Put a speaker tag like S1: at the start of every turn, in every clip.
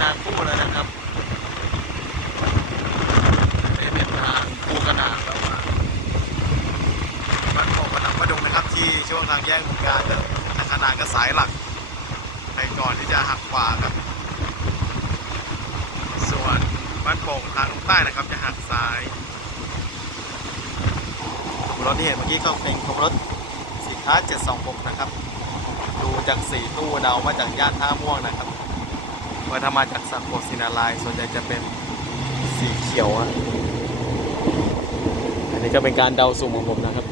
S1: นใช้นางคู่แล้วนะครับเป็นเป็นนางคู่ขนาดแล้วมาบ้านโป่งกับหนังประดงนะครับที่ช่วงทางแยกหมุนการนะทางขนานก็สายหลักไปก่อนที่จะหักขวาครับ ส่วนบ้านโป่งทางใต้นะครับจะหักซ้ายรถที่เห็นเมื่อกี้ก็เป็นของรถสีค้า726 นะครับ ดูจากสีตู้เดามาจากย่านท่าม่วงนะครับ ว่าถ้ามาจากสักโกศินาลายณ์ส่วนใหญ่จะเป็นสีเขียวอะอันนี้ก็เป็นการเดาสุ่มของผมนะครับ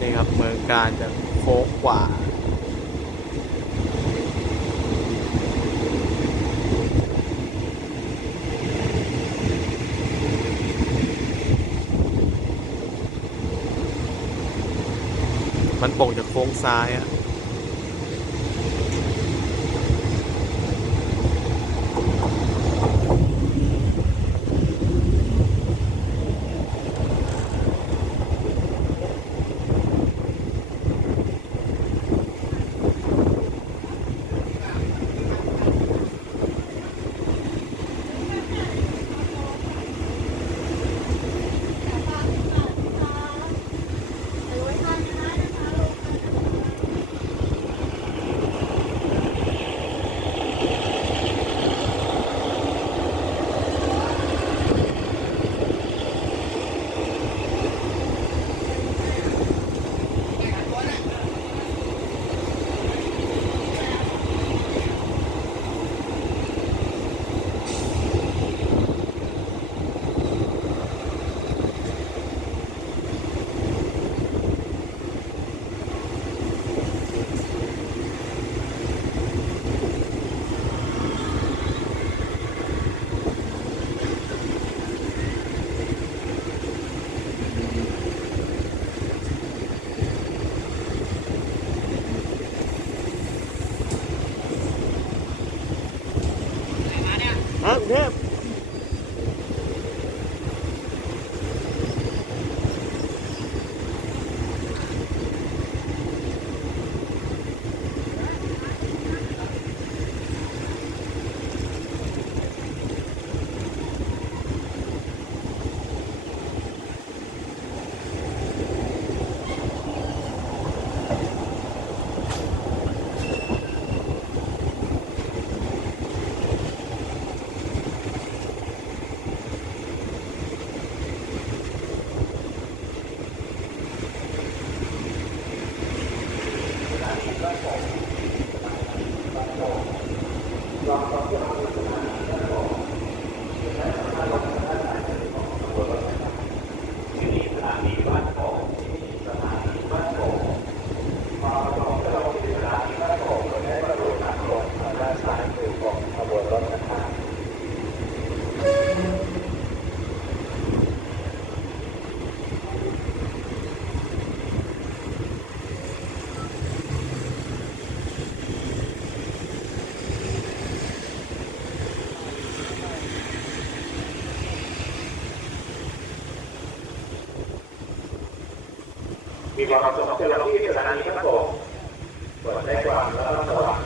S1: นี่ครับเมืองการจะโค้งกว่า มันโป่งจากโค้งซ้ายอะ Yeah. ะกรุงเทพมี มีความประสงค์จะลงที่สถานีพระโป่งตรวจได้ความแล้วก็ระวัง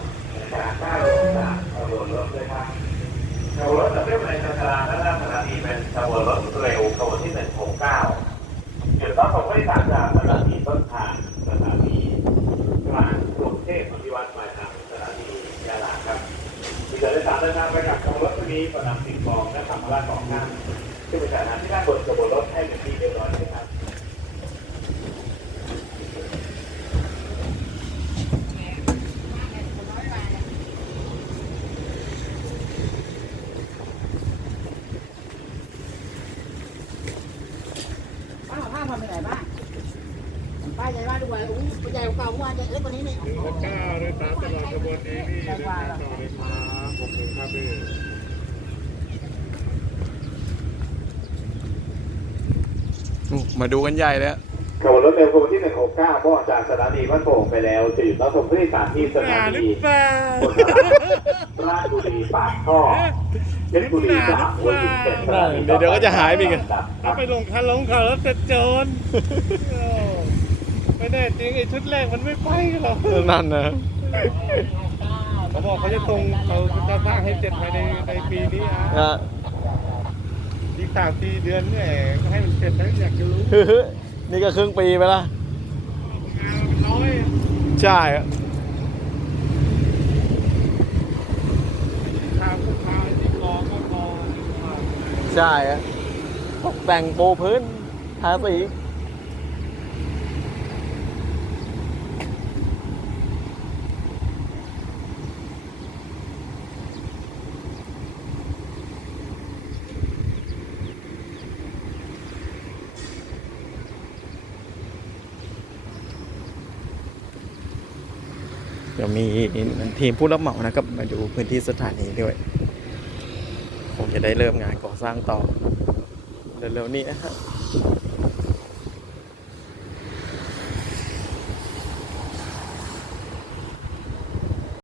S1: การก้าวลงจากขบวนรถด้วยครับขบวนรถจะเรียกในสถานีและสถานีเป็นขบวนรถเร็วขบวนที่หนึ่งหกเก้าจุดรับส่งผู้โดยสารจากสถานีต้นทางสถานีกลางกรุงเทพอภิวัตรปลายทางสถานียาลาครับมีผู้โดยสารเดินทางไปกับขบวนรถนี้ประนำสิ่งของและสัมาระของท่านซึ่เป็นสถานที่ด้านบนขบวนรถให้เป็นที่เรียบร้อยนะครับ
S2: ป้าผ้าทำไปไหนบ้างป้าใหญ่บ้านด้วยโอ้โหใหญ่กว่าเมื่อวานใหญ่เล็กกว่านี้นี่
S3: หนึ่งหกเก้าโดยสารตลอดขบวนนี้นี่เดินทางต่อเลยครับผมหนึ่งครับพี่
S1: มาดูกันใหญ่เลยขบวนรถเร็วขบวนที่ 169ก็ออกจากสถานีบ้านโป่งไปแล้ว จะหยุดรับส่งผู้โดยสารที่สถา
S3: หรือ
S1: นี
S3: เปล่า
S1: ราชบุรีปากท่อเพชรบุรีสามหัวหินเป็นสถานี
S4: เดี๋ยวเดี๋ยวก็จะหายไปอีกอะ
S3: ถ้าไปลงคันลงเขาแล้วจะโจรโอ้ไม่ แน่จริงไอ้ชุดแรกมันไม่ไปกันหรอก
S4: นั่นนะ
S3: เขาบอกเขาจะตรงเขาจะสร้างให้เสร็จภายในในปีนี้อะ
S4: อะ
S3: อีกสามสี่เดือนเนี่ยก็ให้มันเสร็จแล้วอยากจะรู้
S4: นี่ก็ครึ่งปีไปละ
S3: งานมันน้อย
S4: ใช่อะ
S3: ทางผู้ค้าที่รอก็รอ
S4: ใช่อะตกแต่งปูพื้นทาสี ดี๋ยวมีทีมผู้รับเหมานะครับ มาดูพื้นที่สถานีด้วยคงจะได้เริ่มงานก่อสร้างต่อเร็วๆนี้นะครับ